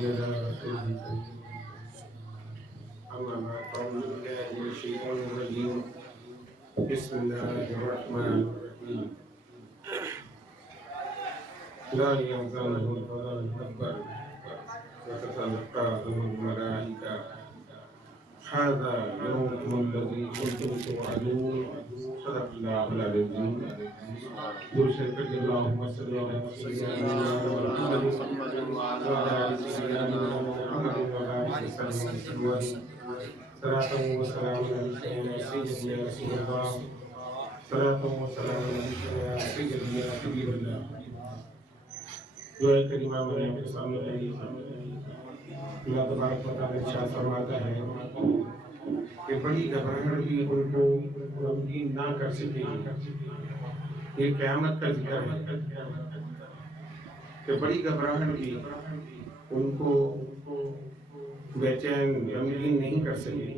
يدا رسوله أما بعد فأعوذ بالله من الشيطان الرجيم بسم الله الرحمن الرحيم لا يحزنهم الفزع الأكبر وتتلقاهم الملائكة هذا يومكم الذي كنتم توعدون صدق الله العظيم درود اللهم صل على سيدنا محمد وعلى آل سيدنا محمد وبارك وسلم وسلم صلاة وسلام عليك يا سيدي يا رسول الله صلاة وسلام عليك يا سيدي يا حبيب الله دعائے کریمہ میں آپ کے سامنے رہی اللہ تبارک و تعالی ارشاد فرماتا ہے کہ بڑی گھبراہٹ بھی ان کو غمگین نہ کر سکے. یہ قیامت کا ذکر ہے کہ بڑی گھبراہٹ بھی ان کو بے چین غمگین نہیں کر سکے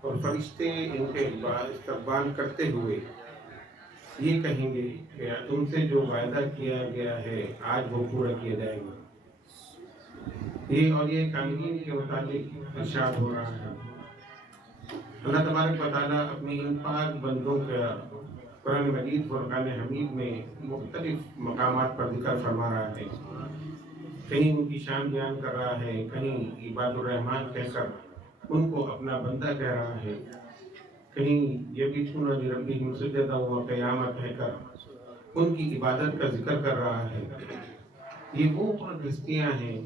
اور فرشتے ان کے استقبال کرتے ہوئے یہ کہیں گے کہ تم سے جو وعدہ کیا گیا ہے آج وہ پورا کیا جائے گا. یہ اور یہ غمگین کے متعلق ارشاد ہو رہا ہے. اللہ تبارک و تعالیٰ اپنی ان پاک بندوں کا قرآن مجید فرقان حمید میں مختلف مقامات پر ذکر فرما رہا ہے. کہیں ان کی شان بیان کر رہا ہے, کہیں عباد الرحمن کہہ کر ان کو اپنا بندہ کہہ رہا ہے, کہیں یبیتون لربہم سجدا و قیاما کہہ کر ان کی عبادت کا ذکر کر رہا ہے. یہ وہ ہستیاں ہیں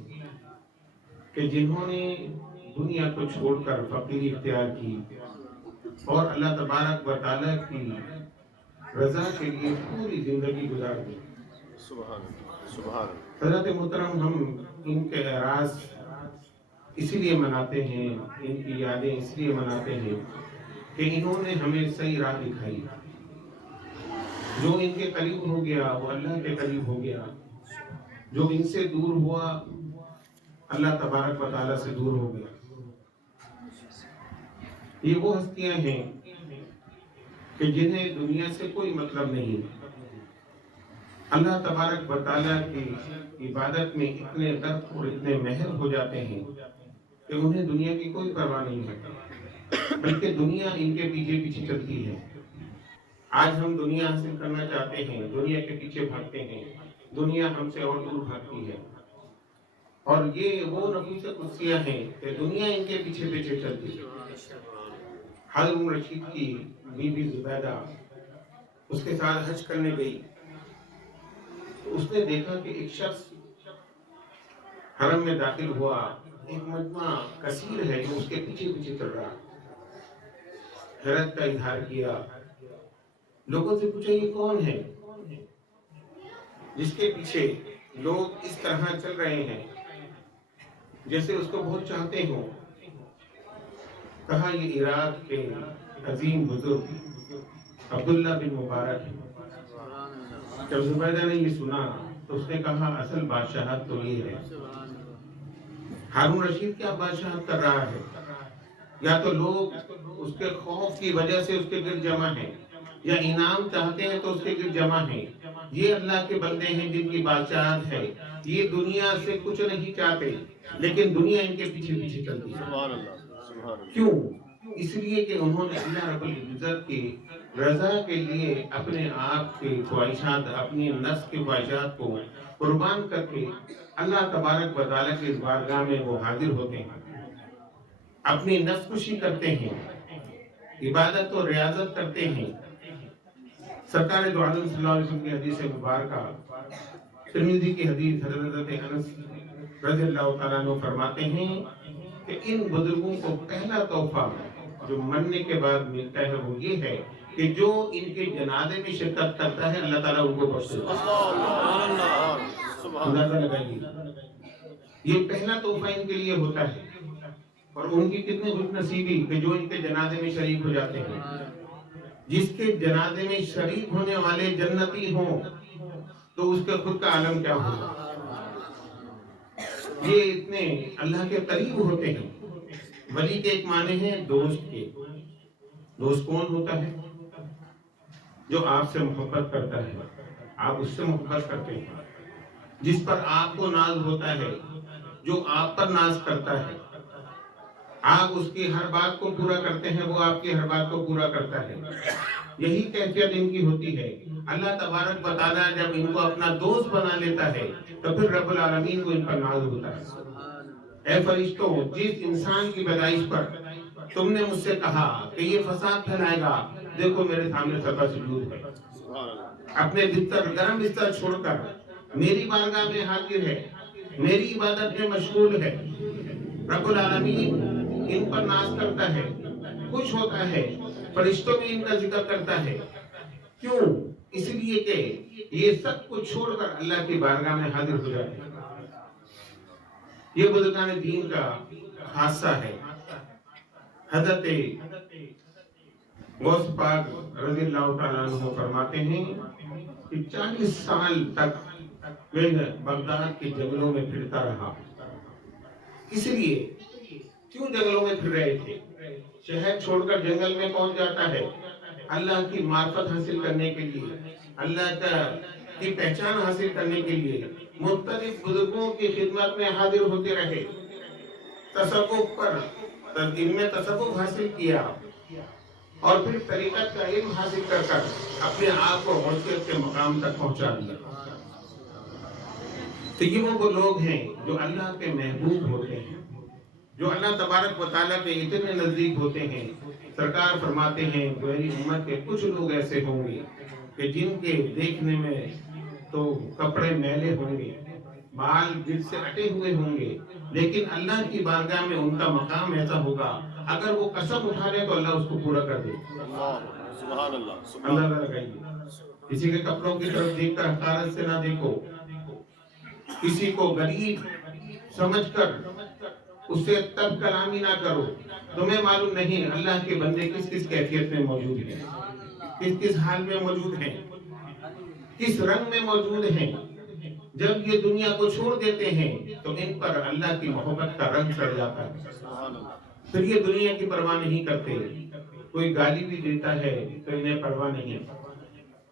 کہ جنہوں نے دنیا کو چھوڑ کر فقیری اختیار کی اور اللہ تبارک و تعالیٰ کی رضا کے لیے پوری زندگی گزار دی. حضرت محترم, ہم ان کے اعراض اسی لیے مناتے ہیں, ان کی یادیں اس لیے مناتے ہیں کہ انہوں نے ہمیں صحیح راہ دکھائی. جو ان کے قریب ہو گیا وہ اللہ کے قریب ہو گیا, جو ان سے دور ہوا اللہ تبارک و تعالیٰ سے دور ہو گیا. یہ وہ ہستیاں ہیں کہ جنہیں دنیا سے کوئی مطلب نہیں, اللہ تبارک و تعالیٰ کی عبادت میں اتنے غرق اور اتنے ماہر ہو جاتے ہیں کہ انہیں دنیا کی کوئی پرواہ نہیں ہوتی, بلکہ دنیا ان کے پیچھے پیچھے چلتی ہے. آج ہم دنیا حاصل کرنا چاہتے ہیں, دنیا کے پیچھے بھاگتے ہیں, دنیا ہم سے اور دور بھاگتی ہے. اور یہ وہ نفوس قدسیہ ہیں کہ دنیا ان کے پیچھے پیچھے چلتی ہے. ہارون رشید کی بیوی زبیدہ اس کے ساتھ حج کرنے گئی تو اس نے دیکھا کہ ایک شخص حرم میں داخل ہوا, ایک مجمع کثیر ہے جو اس کے پیچھے پیچھے چل رہا. حیرت کا اظہار کیا, لوگوں سے پوچھا یہ کون ہے جس کے پیچھے لوگ اس طرح چل رہے ہیں جیسے اس کو بہت چاہتے ہوں. کہا یہ عراق کے عظیم بزرگ عبداللہ بن مبارک ہے. جب زبیدہ نے یہ سنا تو اس نے کہا اصل بادشاہت تو یہ ہے. ہارون رشید کیا بادشاہت کر رہا ہے؟ یا تو لوگ اس کے خوف کی وجہ سے اس کے گرد جمع ہیں, یا انعام چاہتے ہیں تو اس کے گرد جمع ہیں. یہ اللہ کے بندے ہیں جن کی بادشاہت ہے. یہ دنیا سے کچھ نہیں چاہتے لیکن دنیا ان کے پیچھے پیچھے چلتی ہے. کیوں؟ اس لیے کہ انہوں نے اللہ رب العزت کی رضا کے لیے اپنے آپ کے خواہشات, اپنی نفس کی خواہشات کو قربان کر کے اللہ تبارک و تعالیٰ کی بارگاہ میں وہ حاضر ہوتے ہیں, اپنی نفس کشی کرتے ہیں, عبادت و ریاضت کرتے ہیں. سرکار دو عالم صلی اللہ علیہ وسلم کی حدیث مبارکہ ترمذی کی حدیث حضرت انس رضی اللہ تعالیٰ عنہ فرماتے ہیں کہ ان بزرگوں کو پہلا تحفہ جو مرنے کے بعد ملتا ہے وہ یہ ہے کہ جو ان کے جنازے میں شرکت کرتا ہے اللہ تعالیٰ ان کو بخش دیتا ہے. اندازہ لگائیے, یہ پہلا تحفہ ان کے لیے ہوتا ہے. اور ان کی کتنی خوش نصیبی کہ جو ان کے جنازے میں شریک ہو جاتے ہیں. جس کے جنازے میں شریک ہونے والے جنتی ہوں تو اس کے خود کا عالم کیا ہوگا. یہ اتنے اللہ کے قریب ہوتے ہیں. ولی کے ایک معنی ہے دوست کے. دوست کون ہوتا ہے؟ جو آپ سے محبت کرتا ہے, آپ اس سے محبت کرتے ہیں, جس پر آپ کو ناز ہوتا ہے, جو آپ پر ناز کرتا ہے، آپ اس کی ہر بات کو پورا کرتے ہیں، وہ آپ کی ہر بات کو پورا کرتا ہے۔ یہی کیفیت ان کی ہوتی ہے۔ اللہ تبارک و تعالیٰ جب ان کو اپنا دوست بنا لیتا ہے تو پھر رب العالمین کو ان پر ناز ہوتا ہے۔ اے فرشتوں، جس انسان کی پیدائش پر تم نے مجھ سے کہا کہ یہ فساد پھیلائے گا، دیکھو میرے سامنے سبا سجود ہے، اپنے بستر، گرم بستر چھوڑ کر میری بارگاہ میں حاضر ہے، میری عبادت میں مشغول ہے۔ رب العالمین ان پر ناز کرتا ہے، خوش ہوتا ہے، فرشتوں میں ان کا ذکر کرتا ہے۔ کیوں؟ اس لیے کہ یہ سب کچھ چھوڑ کر اللہ کی بارگاہ میں حاضر ہو جاتے ہیں۔ یہ بزرگان دین کا خاصہ ہے۔ حضرت غوث پاک رضی اللہ تعالیٰ عنہ فرماتے ہیں کہ 40 سال تک میں بغداد کے جنگلوں میں پھرتا رہا۔ اس لیے کیوں جنگلوں میں پھر رہے تھے؟ شہر چھوڑ کر جنگل میں پہنچ جاتا ہے اللہ کی معرفت حاصل کرنے کے لیے، اللہ کی پہچان حاصل کرنے کے لیے، مختلف بزرگوں کی خدمت میں حاضر ہوتے رہے، تصوف پر ان میں تصوف حاصل کیا اور پھر طریقت کا علم حاصل کر کر اپنے آپ کو غوثیت کے مقام تک پہنچا دیا۔ تو یہ وہ لوگ ہیں جو اللہ کے محبوب ہوتے ہیں، جو اللہ تبارک و تعالیٰ کے اتنے نزدیک ہوتے ہیں۔ سرکار فرماتے ہیں میری امت کے کچھ لوگ ایسے ہوں گے کہ جن کے دیکھنے میں تو کپڑے میلے ہوں گے، بال جلد سے اٹے ہوئے ہوں گے، لیکن اللہ کی بارگاہ میں ان کا مقام ایسا ہوگا اگر وہ قسم اٹھا لے تو اللہ اس کو پورا کر دے۔ سبحان اللہ، اللہ لگائیے۔ کسی کے کپڑوں کی طرف دیکھ کر حقارت سے نہ دیکھو، کسی کو غریب سمجھ کر اس سے تب کلامی نہ کرو۔ تمہیں معلوم نہیں اللہ کے بندے کس کس کیفیت میں موجود ہیں، کس کس حال میں موجود ہیں، کس رنگ میں موجود ہیں۔ جب یہ دنیا کو چھوڑ دیتے ہیں تو ان پر اللہ کی محبت کا رنگ چڑھ جاتا ہے، پھر یہ دنیا کی پرواہ نہیں کرتے۔ کوئی گالی بھی دیتا ہے تو انہیں پرواہ نہیں،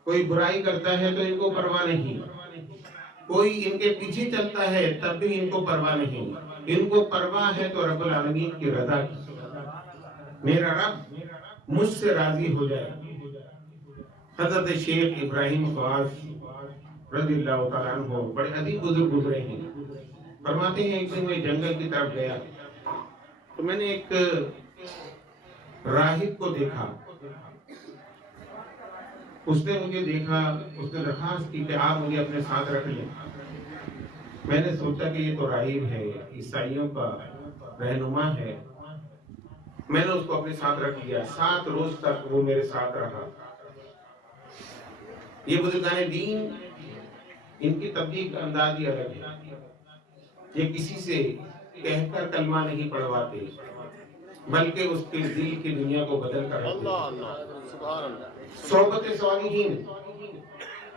کوئی برائی کرتا ہے تو ان کو پرواہ نہیں، کوئی ان کے پیچھے چلتا ہے تب بھی ان کو پرواہ نہیں۔ ان کو پرواہ ہے تو رب العالمین کی رضا کی، میرا رب مجھ سے راضی ہو جائے۔ حضرت شیخ ابراہیم خواص رضی اللہ تعالیٰ عنہ بڑے عظیم بزرگ گزرے ہیں۔ فرماتے ہیں ایک دن میں جنگل کی طرف گیا تو میں نے ایک راہب کو دیکھا۔ اس نے مجھے دیکھا، اس نے درخواست کی کہ آپ مجھے اپنے ساتھ رکھ لیں۔ میں نے سوچا کہ یہ تو راہب ہے، عیسائیوں کا رہنما ہے۔ میں نے اس کو اپنے ساتھ رکھ لیا، 7 روز تک وہ میرے ساتھ رہا۔ یہ بزرگان دین، ان کی تبلیغ کا انداز ہی الگ ہے۔ یہ کسی سے کہہ کر کلمہ نہیں پڑھواتے بلکہ اس کے دل کی دنیا کو بدل کر رکھتے ہیں۔ صحبت صالحین،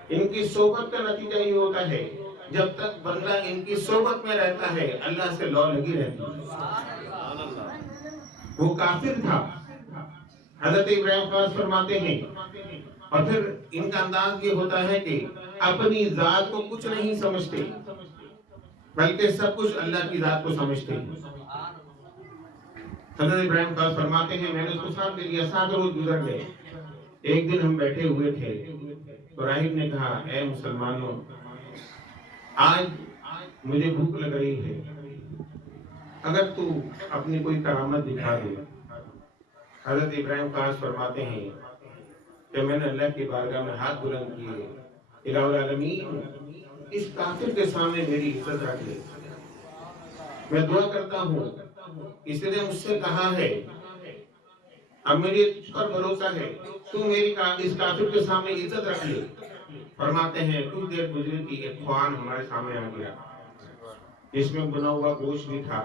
ان کی صحبت کا نتیجہ یہ ہوتا ہے جب تک بندہ ان کی صحبت میں رہتا ہے اللہ سے لو لگی رہتی ہے۔ وہ کافر تھا، حضرت ابراہیم خواص فرماتے ہیں، اور پھر ان کا انداز یہ ہوتا ہے کہ اپنی ذات کو کچھ نہیں سمجھتے بلکہ سب کچھ اللہ کی ذات کو سمجھتے ہیں۔ حضرت ابراہیم خواص فرماتے ہیں میں نے اس کو ساتھ لے لیا، 7 روز گزر گئے۔ ایک دن ہم بیٹھے ہوئے تھے تو راہب نے کہا اے مسلمانوں، آج مجھے بھوک لگ رہی ہے، اگر تو اپنی کوئی کرامت دکھا دے۔ حضرت ابراہیم خواص فرماتے ہیں کہ میں نے اللہ کی بارگاہ میں ہاتھ بلند کیے، الہ العالمین اس کافر کے سامنے میری عزت رکھ لے۔ میں دعا کرتا ہوں، اس نے مجھ سے کہا ہے، اب میری تجھ پر بھروسہ ہے، تو میری اس کافر کے سامنے عزت رکھ لے۔ فرماتے ہیں کچھ دیر گزری تھی، ایک خوان ہمارے سامنے آ گیا، جس میں بنا ہوا گوشت بھی تھا،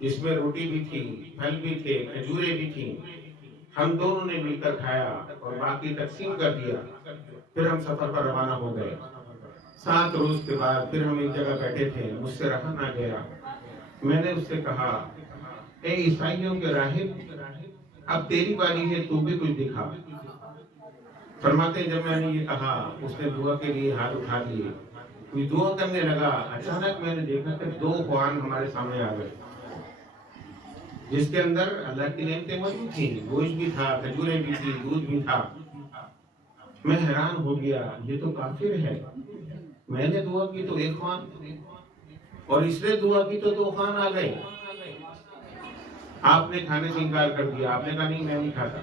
جس میں روٹی بھی تھی، پھل بھی تھے، کھجوریں بھی تھیں۔ ہم دونوں نے مل کر کھایا اور باقی تقسیم کر دیا، پھر ہم سفر پر روانہ ہو گئے۔ 7 روز کے بعد پھر ہم ایک جگہ بیٹھے تھے، مجھ سے رہا نہ گیا۔ میں نے اس سے کہا اے عیسائیوں کے راہب، اب تیری باری ہے، تو بھی کچھ دکھا۔ فرماتے ہیں جب میں نے یہ کہا اس نے دعا کے لیے ہاتھ اٹھا لیے، کوئی دعا کرنے لگا، اچانک میں نے دیکھا کہ 2 خوان ہمارے سامنے آ گئے، جس کے اندر اللہ کی نعمتیں موجود تھیں، گوشت بھی تھا، کھجوریں بھی تھی، دودھ بھی تھا۔ میں حیران ہو گیا، یہ تو کافر ہے، میں نے دعا کی تو 1 خوان اور اس نے دعا کی تو 2 خوان آ گئے۔ آپ نے کھانے سے انکار کر دیا، آپ نے کہا نہیں میں نہیں کھاتا،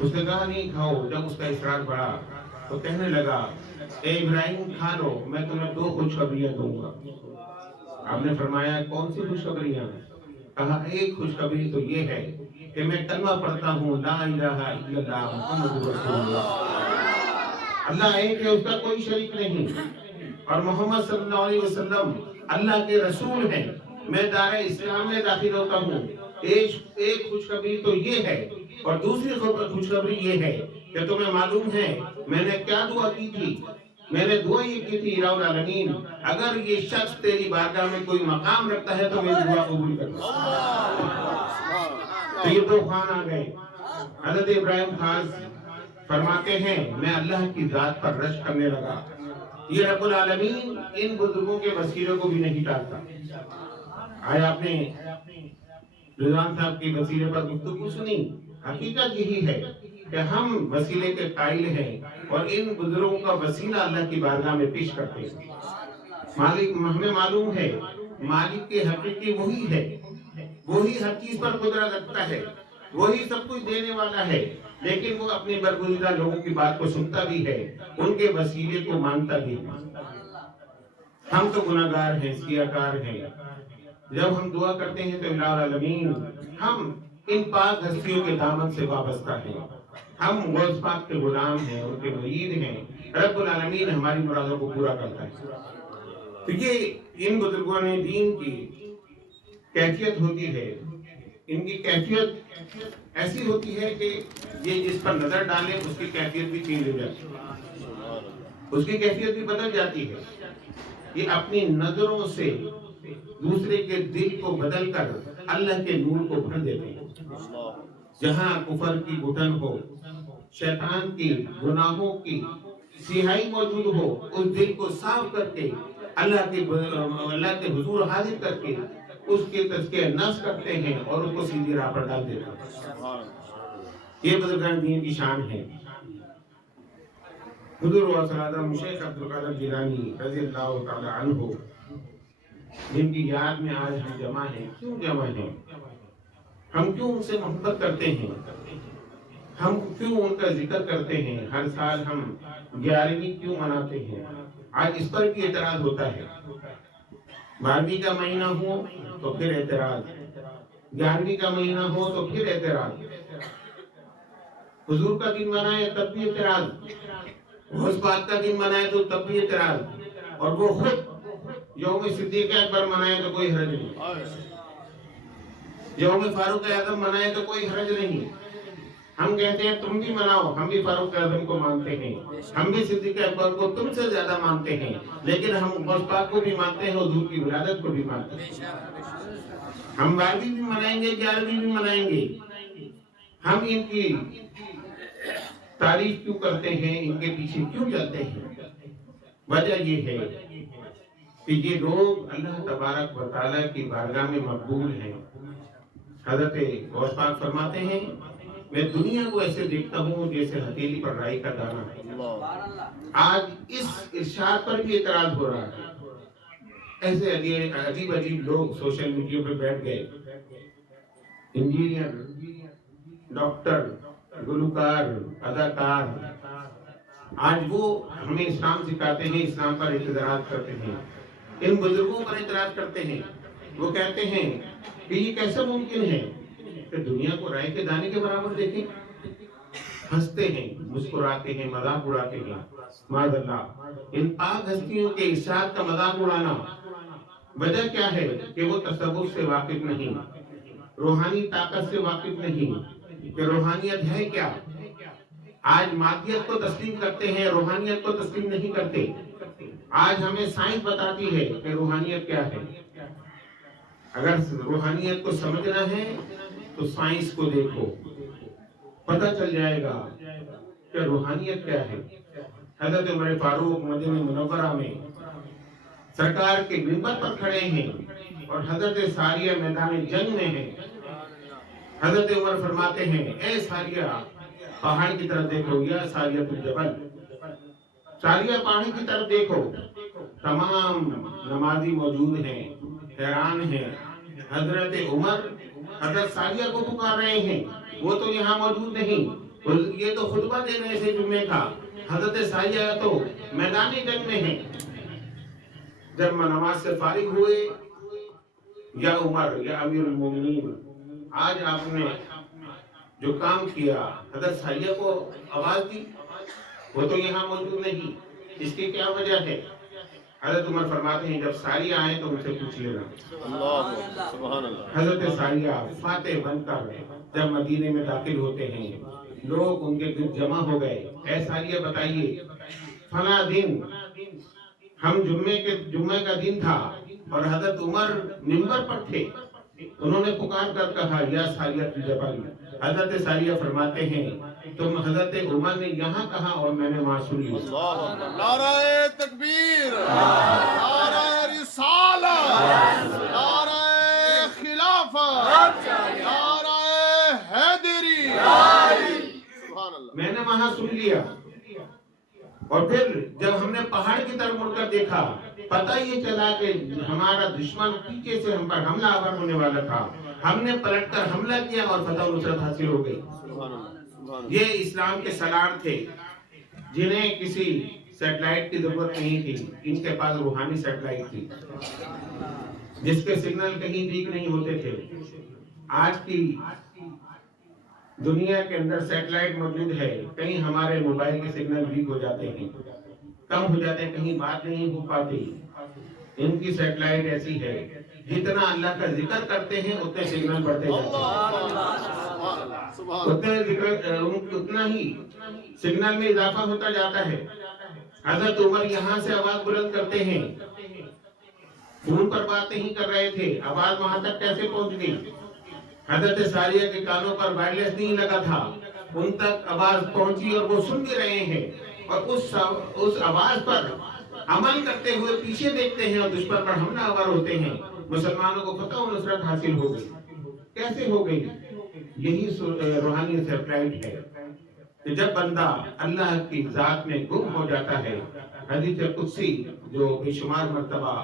اس نے کہا نہیں کھاؤ۔ جب اس کا اصرار بڑھا تو کہنے لگا اے ابراہیم کھا لو، میں تمہیں 2 خوشخبریاں دوں گا۔ آپ نے فرمایا کون سی خوشخبریاں؟ کہا ایک خوشخبری تو یہ ہے کہ میں کلمہ پڑھتا ہوں لا الہ الا اللہ محمد رسول اللہ، اللہ ایک ہے، اس کا کوئی شریک نہیں، اور محمد صلی اللہ علیہ وسلم اللہ کے رسول ہیں، میں دار اسلام میں داخل ہوتا ہوں۔ ایک خوشخبری تو یہ ہے، اور دوسری خوشخبری یہ ہے کہ تمہیں معلوم ہے میں نے کیا دعا کی تھی؟ میں نے دعا یہ کی تھی الہ العالمین اگر یہ شخص تیری بارگاہ میں کوئی مقام رکھتا ہے تو میری دعا قبول کرنا۔ تو یہ 2 خوان آ گئے۔ حضرت ابراہیم خاص فرماتے ہیں میں اللہ کی ذات پر رشک کرنے لگا، یہ رب العالمین ان بزرگوں کے وسیلوں کو بھی نہیں ٹالتا۔ آیا آپ نے رضوان صاحب کی وسیلے پر گفتگو سنی؟ حقیقت یہی ہے کہ ہم وسیلے کے قائل ہیں اور ان بزرگوں کا وسیلہ اللہ کی بارگاہ میں پیش کرتے ہیں۔ مالک ہمیں معلوم ہے مالک کے حقیقی وہی ہے، وہی ہر چیز پر قدرت رکھتا ہے، وہی سب کچھ دینے والا ہے، لیکن وہ اپنے برگزیدہ لوگوں کی بات کو سنتا بھی ہے، ان کے وسیلے کو مانتا بھی ہے۔ ہم تو گناہگار ہیں، سیاکار ہیں، جب ہم دعا کرتے ہیں تو الہ العالمین ہم ان پاک ہستیوں کے دامن سے وابستہ ہیں، ہم غوث پاک کے غلام ہیں، ان کے مرید ہیں، رب العالمین ہماری مرادوں کو پورا کرتا ہے۔ تو یہ ان بزرگوں نے دین کی کیفیت ہوتی ہے، ان کی کیفیت ایسی ہوتی ہے کہ یہ جس پر نظر ڈالے اس کی کیفیت بھی چینج ہو جاتی ہے، اس کی کیفیت بھی بدل جاتی ہے۔ یہ اپنی نظروں سے دوسرے کے دل کو بدل کر اللہ کے نور کو بھر دیتے ہیں۔ جہاں کفر کی گھٹن ہو، شیطان کی گناہوں کی سیاہی موجود ہو، اس دل کو صاف کر کے اللہ کے حضور حاضر کر کے اس کے تزکیہ نفس کرتے ہیں اور اس کو سیدھی راہ پر ڈال دیتے ہیں۔ یہ بزرگان دین کی شان ہے۔ حضور غوث اعظم شیخ عبد القادر جیلانی رضی اللہ تعالی عنہ جن کی یاد میں آج ہم جمع ہیں، کیوں جمع ہیں؟ ہم کیوں ان سے محبت کرتے ہیں؟ ہم کیوں ان کا ذکر کرتے ہیں؟ ہر سال ہم 11ویں کیوں مناتے ہیں؟ آج اس پر بھی اعتراض ہوتا ہے۔ 12ویں کا مہینہ ہو تو پھر اعتراض، 11ویں کا مہینہ ہو تو پھر اعتراض، حضور کا دن منائے تب بھی اعتراض، غوث پاک کا دن منائے تو تب بھی اعتراض، اور وہ خود یوم صدیق اکبر منائے تو کوئی حرج نہیں، یوم فاروق اعظم منائے تو کوئی حرج نہیں۔ ہم کہتے ہیں تم بھی مناؤ، ہم بھی فاروق اعظم کو مانتے ہیں، ہم بھی صدیق اکبر کو تم سے زیادہ مانتے ہیں، لیکن ہم غوث پاک کو بھی مانتے ہیں، حضور کی ولادت کو بھی مانتے ہیں۔ ہم 12ویں بھی منائیں گے، 11ویں بھی منائیں گے۔ ہم ان کی تعریف کیوں کرتے ہیں، ان کے پیچھے کیوں چلتے ہیں؟ وجہ یہ ہے کہ یہ لوگ اللہ تبارک و تعالیٰ کی بارگاہ میں مقبول ہیں۔ حضرت غوث پاک فرماتے ہیں میں دنیا کو ایسے دیکھتا ہوں جیسے ہتھیلی پر رائی کا دانہ ہے۔ آج اس ارشاد پر بھی اعتراض ہو رہا ہے، ایسے عجیب عجیب لوگ سوشل میڈیا پہ بیٹھ گئے، انجینئر، ڈاکٹر، گلوکار، اداکار، آج وہ ہمیں اسلام سکھاتے ہیں، اسلام پر اعتراض کرتے ہیں، ان بزرگوں پر اعتراض کرتے ہیں۔ وہ کہتے ہیں کہ یہ کیسا ممکن ہے کہ دنیا کو رائے کے دانے کے برابر دیکھیں؟ ہنستے ہیں، مسکراتے ہیں، مذاق اڑاتے ہیں۔ معاذ اللہ، ان پاک ہستیوں کے ارشاد کا مذاق اڑانا، وجہ کیا ہے کہ وہ تصوف سے واقف نہیں، روحانی طاقت سے واقف نہیں کہ روحانیت ہے کیا۔ آج مادیت کو تسلیم کرتے ہیں، روحانیت کو تسلیم نہیں کرتے۔ آج ہمیں سائنس بتاتی ہے کہ روحانیت کیا ہے۔ اگر روحانیت کو سمجھنا ہے تو سائنس کو دیکھو، پتہ چل جائے گا کہ روحانیت کیا ہے۔ حضرت عمر فاروق مدینہ منورہ میں سرکار کے منبر پر کھڑے ہیں اور حضرت ساریہ میدان جنگ میں ہیں. حضرت عمر فرماتے ہیں اے ساریہ پہاڑ کی طرف دیکھو یا ساریہ الجبل، ساریہ پہاڑ کی طرف دیکھو. تمام نمازی موجود ہیں، حیران ہیں. حضرت عمر حضرت ساریہ کو پکار رہے ہیں، وہ تو یہاں موجود نہیں، یہ تو خطبہ دے رہے تھے جمعے کا. حضرت ساریہ تو میدان جنگ میں ہیں. جب نماز سے فارغ ہوئے، یا عمر یا امیر المومنین، آج آپ نے جو کام کیا، حضرت ساریہ کو آواز دی، وہ تو یہاں موجود نہیں، اس کی کیا وجہ ہے؟ حضرت عمر فرماتے ہیں جب ساریہ آئے تو ان سے پوچھ لینا. سبحان اللہ. حضرت ساریہ فاتح بن کر جب مدینے میں داخل ہوتے ہیں، لوگ ان کے گرد جمع ہو گئے. اے ساریہ بتائیے، فلاں دن ہم جمعے کا دن تھا اور حضرت عمر منبر پر تھے، انہوں نے پکار کر کہا یا ساریہ الجبل. حضرت ساریہ فرماتے ہیں تم حضرت عمر نے یہاں کہا اور میں نے وہاں سن لی. نعرہ تکبیر، نعرہ رسالت، نعرہ خلافت، نعرہ حیدری. سبحان اللہ. میں نے وہاں سن لیا. اور پھر جب ہم نے پہاڑ کی طرف مڑ کر دیکھا، پتہ یہ چلا کہ ہمارا دشمن پیچھے سے ہم پر حملہ آور ہونے والا تھا. ہم نے پلٹ کر حملہ کیا اور فتح و نصرت حاصل ہو گئی. یہ اسلام کے سالار تھے جنہیں کسی سیٹلائٹ کی ضرورت نہیں تھی. ان کے پاس روحانی سیٹلائٹ تھی جس کے سگنل کہیں ویک نہیں ہوتے تھے. آج کی دنیا کے اندر سیٹلائٹ موجود ہے، کہیں ہمارے موبائل کے سگنل ویک ہو جاتے ہیں، کم ہو جاتے ہیں، کہیں بات نہیں ہو پاتی. ان کی سیٹلائٹ ایسی ہے، جتنا اللہ کا ذکر کرتے ہیں اتنے سگنل بڑھتے جاتے ہیں، اتنا ہی سگنل میں اضافہ ہوتا جاتا ہے. حضرت عمر یہاں سے آواز بلند کرتے ہیں، فون پر بات نہیں کر رہے تھے، آواز وہاں تک کیسے پہنچ گئی؟ حضرت ساریہ کے کانوں پر وائرلیس نہیں لگا تھا، ان تک آواز پہنچی اور وہ سن بھی رہے ہیں. اور اس آواز پر عمل کرتے ہوئے پیچھے دیکھتے ہیں اور دشمن پر حملہ آور ہوتے ہیں. مسلمانوں کو فتح و نصرت حاصل ہو گئی. کیسے ہو گئی؟ یہی روحانی سیٹلائٹ ہے کہ جب بندہ اللہ کی ذات میں گم ہو جاتا ہے. حدیث قدسی جو بے شمار مرتبہ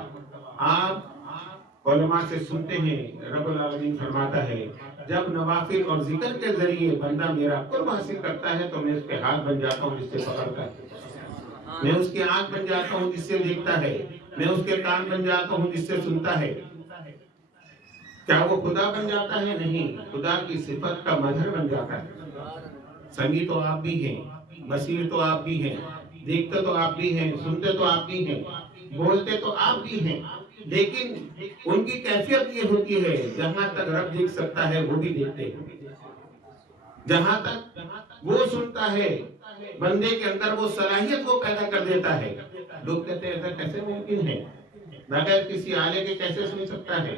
آپ علماء سے سنتے ہیں، رب العالمین فرماتا ہے جب نوافل اور ذکر کے ذریعے بندہ میرا قرب حاصل کرتا ہے تو میں اس کے ہاتھ بن جاتا ہوں جس سے پکڑتا ہے، میں اس کی آنکھ بن جاتا ہوں جس سے دیکھتا ہے، میں اس کے کان بن جاتا ہوں جس سے سنتا ہے. کیا وہ خدا بن جاتا ہے؟ نہیں، خدا کی صفت کا مظہر بن جاتا ہے. سنگی تو آپ بھی ہیں، بصیر تو آپ بھی ہیں، دیکھتے تو آپ بھی ہیں، سنتے تو آپ بھی ہیں، بولتے تو آپ بھی ہیں. لیکن ان کی کیفیت یہ ہوتی ہے جہاں تک رب دیکھ سکتا ہے وہ بھی دیکھتے ہیں، جہاں تک وہ سنتا ہے بندے کے اندر وہ صلاحیت وہ پیدا کر دیتا ہے. لوگ کہتے ہیں ایسا کیسے ممکن ہے، بغیر کسی آلے کے کیسے سن سکتا ہے؟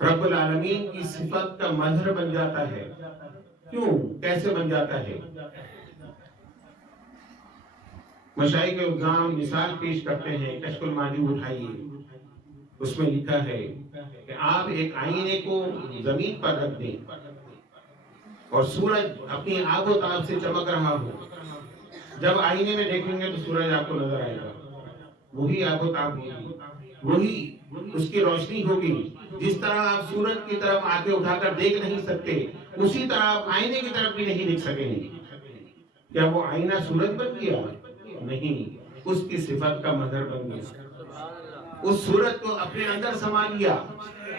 رب العالمین کی صفت کا مظہر بن جاتا ہے. کیوں؟ کیسے بن جاتا ہے؟ مشائخ الزام مثال پیش کرتے ہیں، کشف المعجوب اٹھائیے، اس میں لکھا ہے کہ آپ ایک آئینے کو زمین پر رکھ دیں اور سورج اپنی آب و تاب سے چمک رہا ہو. جب آئینے میں دیکھیں گے تو سورج آپ کو نظر آئے گا، وہی آب و تاب ہوگی، وہی اس کی روشنی ہوگی. جس طرح آپ سورج کی طرف آنکھیں اٹھا کر دیکھ نہیں سکتے، اسی طرح آپ آئینے کی طرف بھی نہیں دیکھ سکیں گے. کیا وہ آئینہ سورج بن گیا؟ نہیں، اس کی صفت کا مظہر بن گیا. اس سورج کو اپنے اندر سما لیا.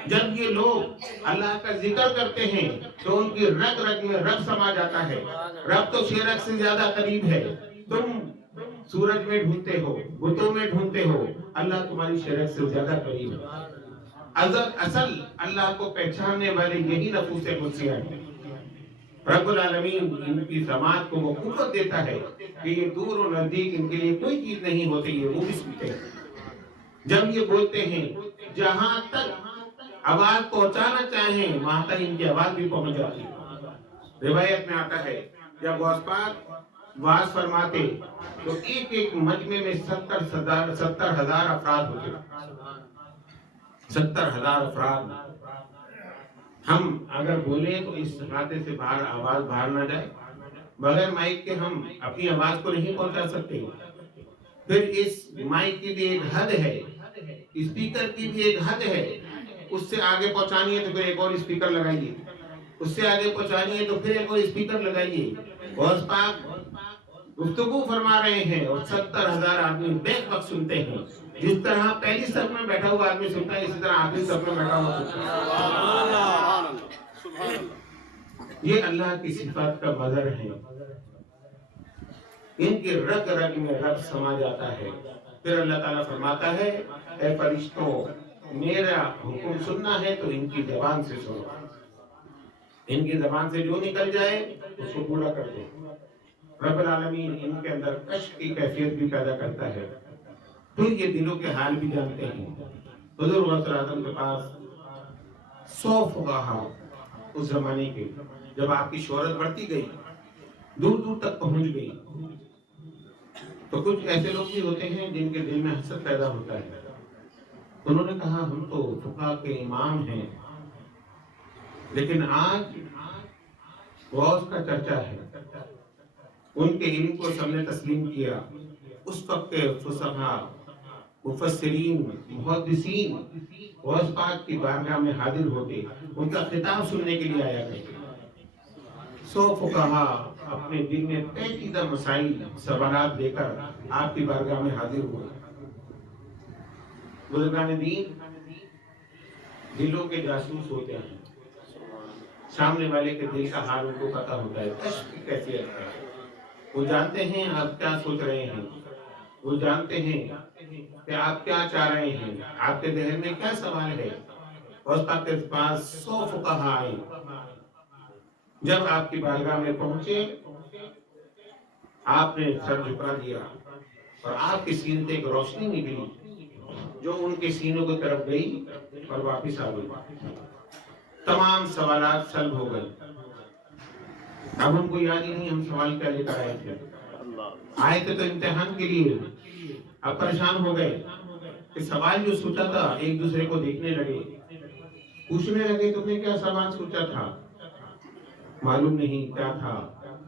جب یہ لوگ اللہ کا ذکر کرتے ہیں تو ان کی رگ رگ میں رب سما جاتا ہے. رب تو شرک سے زیادہ قریب ہے. تم سورج میں ڈھونڈتے ہو، بتوں میں ڈھونڈتے ہو، اللہ تمہاری شرک سے زیادہ قریب ہے. اصل اللہ کو پہچاننے والے یہی نفوس قدسیہ ہیں. رب العالمین ان کی سماعت کو وہ قوت دیتا ہے کہ یہ دور و نزدیک ان کے لیے کوئی چیز نہیں ہوتی ہے، وہ بھی سنتے ہیں. جب یہ بولتے ہیں جہاں تک آواز پہنچانا چاہیں وہاں تک ان کی آواز بھی پہنچ جاتی ہے. روایت میں آتا ہے جب غوث پاک واز فرماتے تو ایک ایک مجمع میں 70,000 افراد ہوتے، 70,000 افراد. ہم اگر بولیں تو اس کھاتے سے باہر آواز باہر نہ جائے، بغیر مائک کے ہم اپنی آواز کو نہیں پہنچا سکتے. پھر اس مائک کی بھی ایک حد ہے، اسپیکر کی بھی ایک حد ہے. اس سے آگے پہنچانی ہے تو پھر ایک اور اسپیکر لگائیے، اس سے آگے پہنچانی ہے تو پھر ایک اور اسپیکر لگائیے. غوث پاک گفتگو فرما رہے ہیں اور 70,000 آدمی بیک وقت سنتے ہیں. جس طرح پہلی صف میں بیٹھا ہوا آدمی سنتا ہے، اسی طرح آخری صف میں بیٹھا ہوا سنتا ہے. یہ اللہ کی صفات کا مظہر ہے. ان کی رگ رگ میں رب سما جاتا ہے. پھر اللہ تعالیٰ فرماتا ہے اے فرشتوں، میرا حکم سننا ہے تو ان کی زبان سے سنو، ان کی زبان سے جو نکل جائے اس کو پورا کر دو. رب العالمین ان کے اندر کشف کی کیفیت بھی پیدا کرتا ہے. پھر یہ دلوں کے حال بھی جانتے ہیں. حضور غوث اعظم کے پاس 100 فقہا اس زمانے کے، جب آپ کی شہرت بڑھتی گئی، دور دور تک پہنچ گئی، تو کچھ ایسے لوگ بھی ہوتے ہیں جن کے دل میں حسد پیدا ہوتا ہے. انہوں نے کہا ہم تو فقہا کے امام ہیں، لیکن آج غوث کا چرچا ہے، ان کے علم کو سب نے تسلیم کیا. اس وقت کے فقہا، مفسرین، محدثین غوث پاک کی بارگاہ میں حاضر ہوتے، ان کا خطاب سننے کے لیے آیا کرتے. 100 فقہا اپنے دل میں پیچیدہ مسائل، سوالات لے کر آپ کی بارگاہ میں حاضر ہوئے. بزرگان دین دلوں کے جاسوس ہوتے ہیں. سامنے والے کے دل کا حال ان کو پتہ ہوتا ہے، کشف کی کیفیت ہے. وہ جانتے ہیں آپ کیا سوچ رہے ہیں، وہ جانتے ہیں کہ آپ کیا چاہ رہے ہیں، آپ کے ذہن میں کیا سوال ہے. غوث پاک کے پاس 100 فقہا آئے. جب آپ کی بارگاہ میں پہنچے، آپ نے سر جھکا دیا اور آپ کے سینے سے ایک روشنی نکلی جو ان کے سینوں کی طرف گئی اور واپس آ گئی. تمام سوالات سلب ہو گئے. اب ہم کو یاد ہی نہیں ہم سوال کیا لے کر آئے تھے. آئے تھے تو امتحان کے لیے. اب پریشان ہو گئے کہ سوال جو سوچا تھا، ایک دوسرے کو دیکھنے لگے، پوچھنے لگے تم نے کیا سوال سوچا تھا، معلوم نہیں کیا تھا.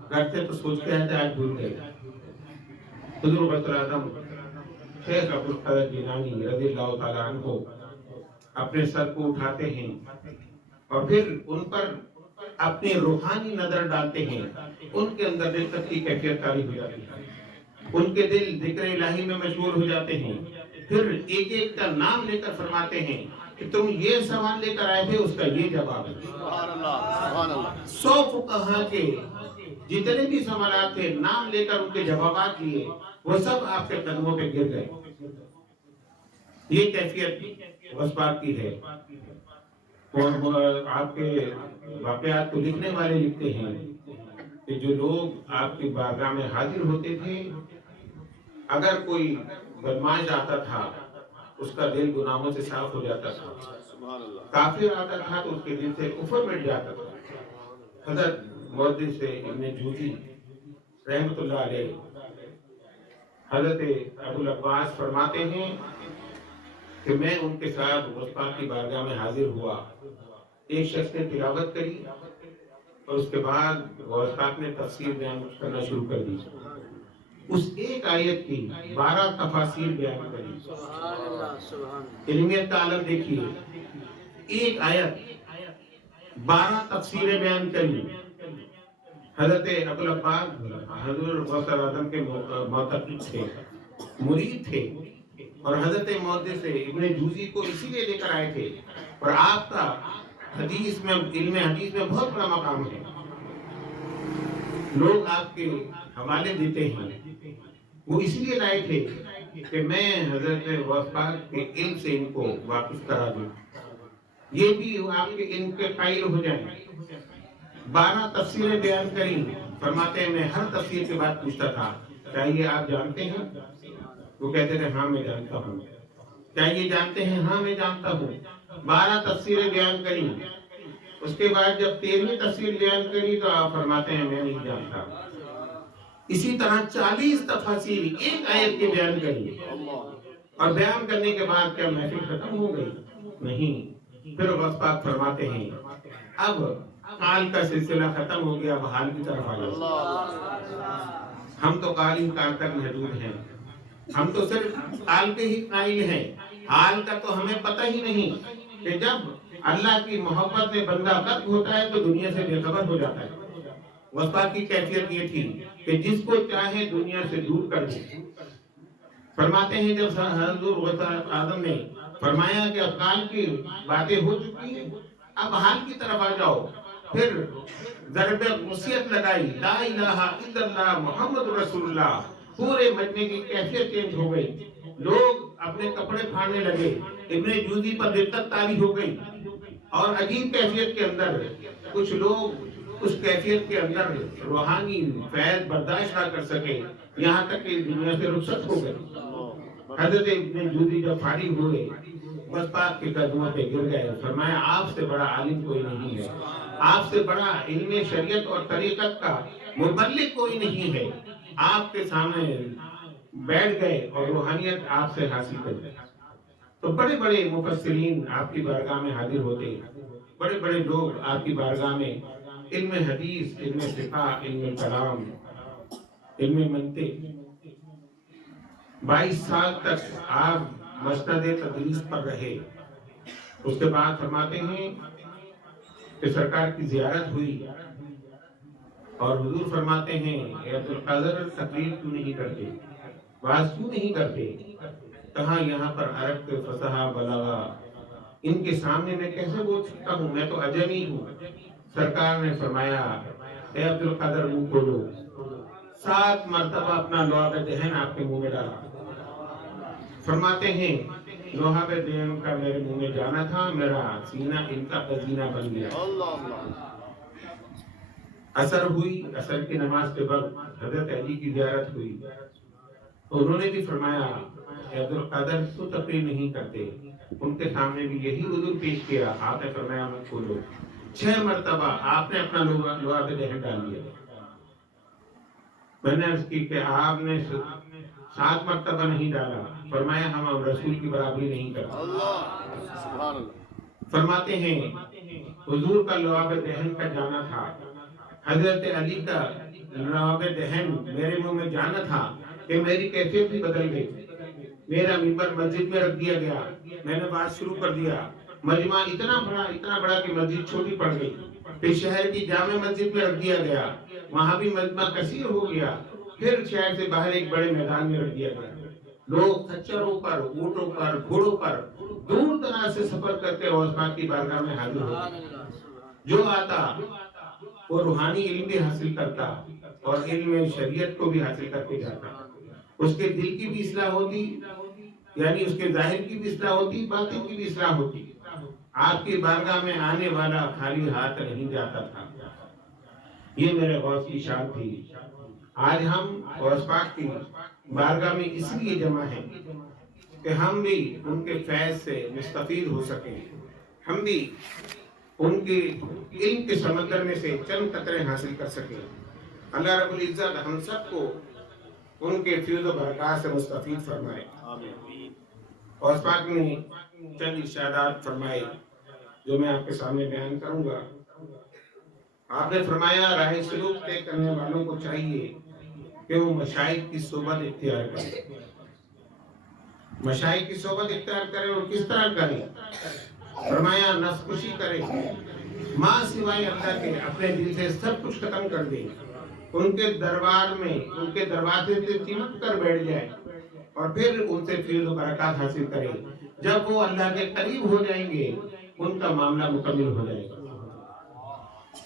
کرتے تو سوچ کے آتے، آج بھول گئے. حضور غوث اعظم شیخ عبد القادر جیلانی رضی اللہ تعالیٰ عنہ اپنے سر کو اٹھاتے ہیں اور پھر ان پر اپنی روحانی نظر ڈالتے ہیں. ان کے اندر رفقت کی کیفیت طاری ہو جاتی ہے. ان کے دل ذکر الہی میں مشغول ہو جاتے ہیں. پھر ایک ایک کا نام لے کر فرماتے ہیں کہ تم یہ سوال لے کر آئے تھے، اس کا یہ جواب ہے. 100 فقہا کے جتنے بھی سوالات تھے، نام لے کر ان کے جوابات لیے، وہ سب آپ کے قدموں پہ گر گئے. یہ کیفیت غوث پاک کی ہے. اور آپ کے واقعات کو لکھنے والے لکھتے ہیں کہ جو لوگ آپ کی بارگاہ میں حاضر ہوتے تھے، اگر کوئی بدماش آتا تھا اس کا دل گناہوں سے صاف ہو جاتا تھا. کافر آتا تھا تو اس کے دل سے کفر مٹ جاتا تھا. حضرت محدث ابن جوزی رحمۃ اللہ علیہ، حضرت ابو العباس فرماتے ہیں کہ میں ان کے ساتھ غوث پاک کی بارگاہ میں حاضر ہوا. ایک شخص نے تلاوت کری اور اس کے بعد غوث پاک نے تفسیر بیان کرنا شروع کر دی. اس ایک آیت کی 12 تفاسیر بیان کری. علمیت کا عالم دیکھیے، ایک آیت 12 تفسیریں بیان کری. حضرت ابو العباس حضور غوث اعظم کے معتقد تھے، مرید تھے، اور حضرت محدث ابن جوزی کو اسی لیے لے کر آئے تھے. اور آپ کا حدیث میں، علم حدیث میں بہت بڑا مقام ہے. لوگ آپ کے حوالے دیتے ہیں. وہ اسی لیے لائے تھے کہ میں حضرت غوث پاک کے علم سے ان کو واقف کرا دوں، یہ بھی آپ کے علم کے قائل ہو جائیں. 12 تفسیریں بیان کریں. فرماتے ہیں میں ہر تفسیر کے بعد پوچھتا تھا کیا یہ آپ جانتے ہیں؟ وہ کہتے تھے ہاں میں جانتا ہوں. کیا یہ جانتے ہیں؟ ہاں میں جانتا ہوں. 12 تفسیریں بیان کریں. اس کے بعد جب 13ویں تفسیر بیان کری تو آپ فرماتے ہیں میں نہیں جانتا. اسی طرح 40 تفاسیر ایک آیت کے بیان کری، اور بیان کرنے کے بعد کیا محفل ختم ہو گئی؟ نہیں، پھر غوث پاک فرماتے ہیں اب قال کا سلسلہ ختم ہو گیا، اب حال کی طرف آ جاؤ۔ ہم تو قال ہی قال تک محدود ہیں، ہم تو صرف قال کے ہی قائل ہیں، حال کا تو ہمیں پتہ ہی نہیں کہ جب اللہ کی محبت میں بندہ غرق ہوتا ہے تو دنیا سے بے خبر ہو جاتا ہے۔ غوث پاک کی کیفیت یہ تھی کہ جس کو چاہے دنیا سے دور کر دے۔ فرماتے ہیں جب حضور غوث اعظم نے فرمایا کہ اب قال کی باتیں ہو چکی ہیں، اب حال کی طرف آ جاؤ، پھر ضرب وصیت لگائی، لا الہ الا اللہ محمد رسول اللہ، پورے مجمع کی کیفیت چینج ہو گئی، لوگ اپنے کپڑے پھاڑنے لگے، ابن جوزی پر دقت طاری ہو گئی، اور عجیب کیفیت کے اندر کچھ لوگ اس کیفیت کے اندر روحانی فیض برداشت نہ کر سکے، یہاں تک کہ دنیا سے رخصت ہو گئے۔ حضرت ابن جوزی جب فارغ ہوئے، غوث پاک کے قدموں پہ گر گئے، فرمایا آپ سے بڑا عالم کوئی نہیں ہے، آپ سے بڑا علم شریعت اور طریقت کا مبلغ کوئی نہیں ہے، آپ کے سامنے بیٹھ گئے اور روحانیت آپ سے حاصل کر گئے۔ تو بڑے بڑے مفسرین آپ کی بارگاہ میں حاضر ہوتے، بڑے بڑے لوگ آپ کی بارگاہ میں علم حدیث، علم فقہ، علم کلام، علم منطق، 22 سال تک آپ مسند تدریس پر رہے۔ اس کے بعد فرماتے ہیں کہ سرکار کی زیارت ہوئی اور حضور فرماتے ہیں اے عبد القادر تقریر کیوں نہیں کرتے، بات کیوں نہیں کرتے؟ کہاں یہاں پر عرب کے فصاحہ بلاغہ ان کے سامنے میں کیسے بول سکتا ہوں، میں تو عجمی ہوں۔ سرکار نے فرمایا اے عبد القادر منہ کھولو، 7 مرتبہ اپنا لعاب دہن آپ کے منہ میں ڈالا۔ فرماتے ہیں لعاب دہن کا میرے منہ میں جانا تھا، میرا سینہ ان کا پسینہ بن گیا۔ اثر ہوئی، اثر کی نماز کے وقت حضرت علی کی زیارت ہوئی، انہوں نے بھی فرمایا اے عبد القادر تو تقریر نہیں کرتے، ان کے سامنے بھی یہی حضور پیش کیا، آپ نے فرمایا منہ کھولو، 6 مرتبہ آپ نے اپنا لعاب دہن ڈال دیا۔ میں نے عرض کی کہ آپ نے 7 مرتبہ نہیں ڈالا، فرمایا ہم رسول کی برابری نہیں کرتے۔ فرماتے ہیں حضور کا لعاب دہن کا جانا تھا، حضرت علی کا لعاب دہن میرے منہ میں جانا تھا کہ میری کیفیت بھی بدل گئی، میرا منبر مسجد میں رکھ دیا گیا، میں نے بات شروع کر دیا، مجمع اتنا بڑا کہ مسجد چھوٹی پڑ گئی، پھر شہر کی جامع مسجد میں رکھ دیا گیا، وہاں بھی مجمع کثیر ہو گیا، پھر شہر سے باہر ایک بڑے میدان میں رکھ دیا گیا، لوگ خچروں پر، اونٹوں پر، گھوڑوں پر دور دراز سے سفر کرتے غوث پاک کی بارگاہ میں حاضر ہوتے، جو آتا وہ روحانی علم بھی حاصل کرتا اور علم شریعت کو بھی حاصل کر کے جاتا، اس کے دل کی بھی اصلاح ہوتی، یعنی اس کے ظاہر کی بھی اصلاح ہوتی، باطن کی بھی اصلاح ہوتی۔ آپ کی بارگاہ میں آنے والا خالی ہاتھ نہیں جاتا تھا، یہ میرے غوث کی شان تھی۔ آج ہم غوث پاک کی بارگاہ میں اس لیے جمع ہیں کہ ہم بھی ان کے فیض سے مستفید ہو سکیں، ہم بھی ان کے علم کے سمندر میں سے چند قطرے حاصل کر سکیں۔ اللہ رب العزت ہم سب کو ان کے فیض و برکات سے مستفید فرمائے۔ غوث پاک نے چند ارشادات فرمائے جو میں آپ کے سامنے بیان کروں گا۔ آپ نے فرمایا راہ سلوک طے کرنے والوں کو چاہیے کہ وہ مشائخ کی صحبت اختیار کریں۔ مشائخ کی صحبت اختیار کریں اور کس طرح کریں؟ فرمایا نفس کشی کریں، ماں سوائے اللہ کے اپنے دل سے سب کچھ ختم کر دیں، ان کے دربار میں ان کے دروازے سے چمٹ کر بیٹھ جائیں اور پھر ان سے فیض و برکات حاصل کریں۔ جب وہ اللہ کے قریب ہو جائیں گے ان کا معاملہ مکمل ہو جائے گا۔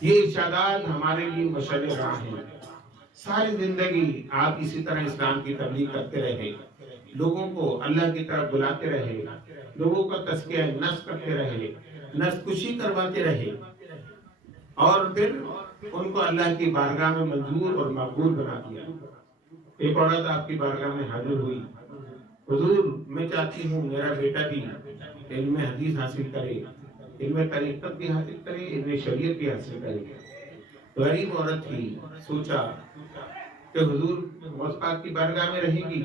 یہ ارشادات ہمارے لیے مشعل راہ ہیں۔ ساری زندگی آپ اسی طرح اسلام کی تبلیغ کرتے رہے، لوگوں کو اللہ کی طرف بلاتے رہے، لوگوں کا تزکیہ نفس کرتے رہے، نفس کشی کرواتے رہے، اور پھر ان کو اللہ کی بارگاہ میں منظور اور مقبول بنا دیا۔ ایک عورت آپ کی بارگاہ میں حاضر ہوئی، حضور میں چاہتی ہوں میرا بیٹا بھی علم حدیث حاصل کرے، علم طریقت بھی حاصل کرے، علم شریعت بھی حاصل کرے۔ غریب عورت تھی، سوچا کہ حضور غوث پاک کی بارگاہ میں رہے گی،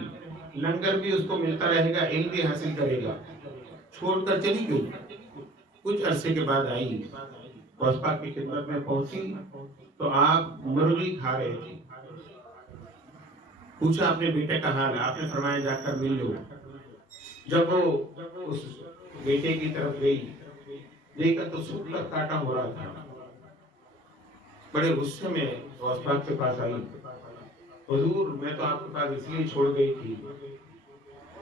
لنگر بھی اس کو ملتا رہے گا، علم بھی حاصل کرے گا، چھوڑ کر چلی گئی۔ کچھ عرصے کے بعد آئی، غوث پاک کی خدمت میں پہنچی تو آپ مرغی کھا رہے تھے۔ پوچھا اپنے بیٹے کا حال، آپ نے فرمایا جا کر مل لو۔ جب وہ اس بیٹے کی طرف گئی، دیکھا تو سوکھ کر کاٹا ہو رہا تھا۔ بڑے غصے میں غوث پاک کے پاس آئی، حضور میں تو آپ کے پاس اس لیے چھوڑ گئی تھی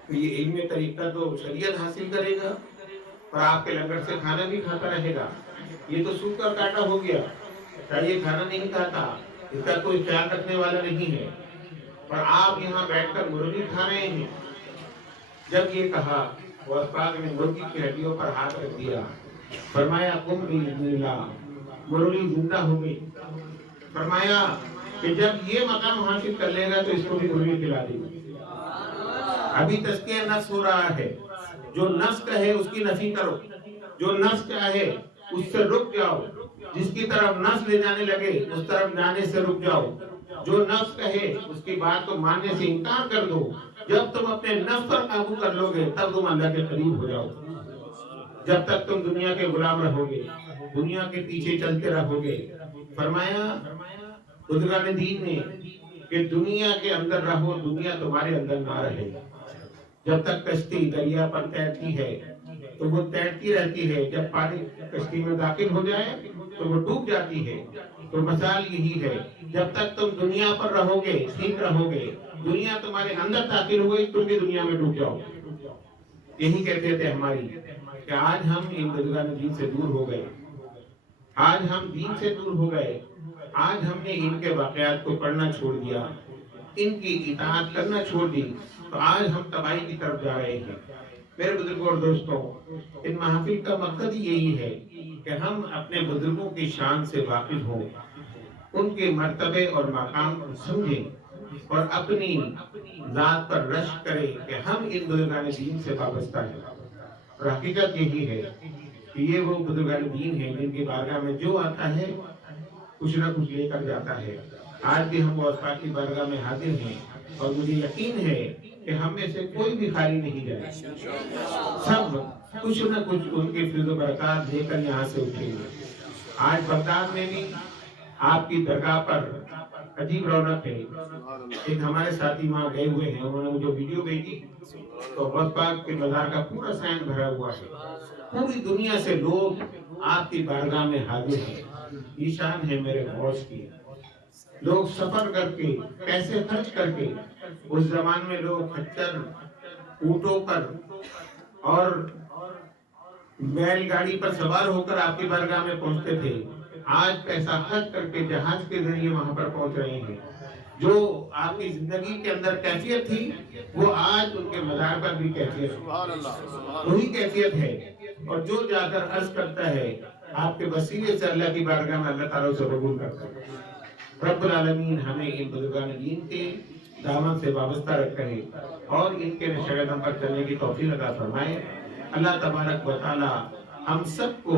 کہ یہ علم طریقہ تو شریعت حاصل کرے گا اور آپ کے لنگر سے کھانا بھی کھاتا رہے گا، یہ تو سوکھ کر کاٹا ہو گیا، یہ کھانا نہیں کھاتا، اس کا کوئی خیال رکھنے والا نہیں ہے، اور آپ یہاں بیٹھ کر مرغی کھا رہے ہیں۔ جب یہ کہا، غوث پاک نے مرغی کی ہڈیوں پر ہاتھ رکھ دیا، فرمایا قم بإذن اللہ، مرغی زندہ ہو گئی۔ فرمایا کہ جب یہ مقام حاصل کر لے گا تو اس کو بھی مرغی کھلا دے گا۔ ابھی تزکیہ نفس ہو رہا ہے، جو نفس کہے اس کی نفی کرو، جو نفس چاہے اس سے رک جاؤ، جس کی طرف نفس لے جانے لگے اس طرف جانے سے رک جاؤ، جو نفس کہے اس کی بات کو ماننے سے انکار کر دو۔ جب تم اپنے نفس پر قابو کر لو گے تب تم اللہ کے قریب ہو جاؤ۔ جب تک تم دنیا کے غلام رہو گے، دنیا کے پیچھے چلتے رہو گے، فرمایا بزرگان دین نے کہ دنیا کے اندر رہو، دنیا تمہارے اندر نہ رہے۔ جب تک کشتی دریا پر تیرتی ہے تو وہ تیرتی رہتی ہے، جب پانی کشتی میں داخل ہو جائے تو وہ ڈوب جاتی ہے۔ تو مثال یہی ہے، جب تک تم دنیا پر رہو گے، ٹھیک رہو گے، دنیا تمہارے اندر داخل ہو گئی، تم بھی دنیا میں ڈوب جاؤ۔ یہی کہتے تھے ہماری کہ آج ہم ان بزرگان دین سے دور ہو گئے، آج ہم دین سے دور ہو گئے، آج ہم نے ان کے واقعات کو پڑھنا چھوڑ دیا، ان کی اطاعت کرنا چھوڑ دی، تو آج ہم تباہی کی طرف جا رہے ہیں۔ میرے بزرگوں اور دوستوں، ان محافل کا مقصد یہی ہے کہ ہم اپنے بزرگوں کی شان سے واقف ہوں، ان کے مرتبے اور مقام کو سمجھیں اور اپنی ذات پر رشک کریں کہ ہم ان بزرگان دین سے وابستہ ہیں۔ اور حقیقت یہی ہے کہ یہ وہ بزرگان دین ہیں جن کی بارگاہ میں جو آتا ہے کچھ نہ کچھ لے کر جاتا ہے۔ آج بھی ہم غوث پاک کی بارگاہ میں حاضر ہیں اور مجھے یقین ہے کہ ہم میں سے کوئی بھی خالی نہیں جائے، سب کچھ نہ کچھ ان کے فضل و برکات دے کر یہاں سے اٹھیں گے۔ آج بغداد میں بھی آپ کی درگاہ پر عجیب رونق ہے۔ ایک ہمارے ساتھی وہاں گئے ہوئے ہیں، انہوں نے مجھے ویڈیو بھیجی تو غوث پاک کے مزار کا پورا سین بھرا ہوا ہے، پوری دنیا سے لوگ آپ کی بارگاہ میں حاضر ہیں۔ یہ شان ہے میرے غوث کی۔ لوگ سفر کر کے، پیسے خرچ کر کے، اس زمان میں لوگ خچر، اونٹوں پر اور بیل گاڑی پر سوار ہو کر آپ کی بارگاہ میں پہنچتے تھے، آج پیسہ خرچ کر کے جہاز کے ذریعے وہاں پر پہنچ رہے ہیں۔ جو آپ کی زندگی کے اندر کیفیت تھی وہ آج ان کے مزار پر بھی کیفیت ہے، وہی کیفیت ہے۔ اور جو جا کر عرض کرتا ہے آپ کے وسیلے سے اللہ کی بارگاہ میں اللہ تعالیٰ سے قبول کرتا ہے۔ رب العالمین ہمیں ان بزرگان دین کے دامن سے وابستہ رکھے اور ان کے نقش قدم پر چلنے کی توفیق عطا فرمائے۔ اللہ تبارک و تعالی ہم سب کو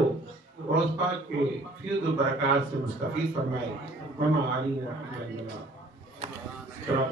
غوث پاک کے فیض و برکات سے مستفید فرمائے۔ وما علینا الا البلاغ۔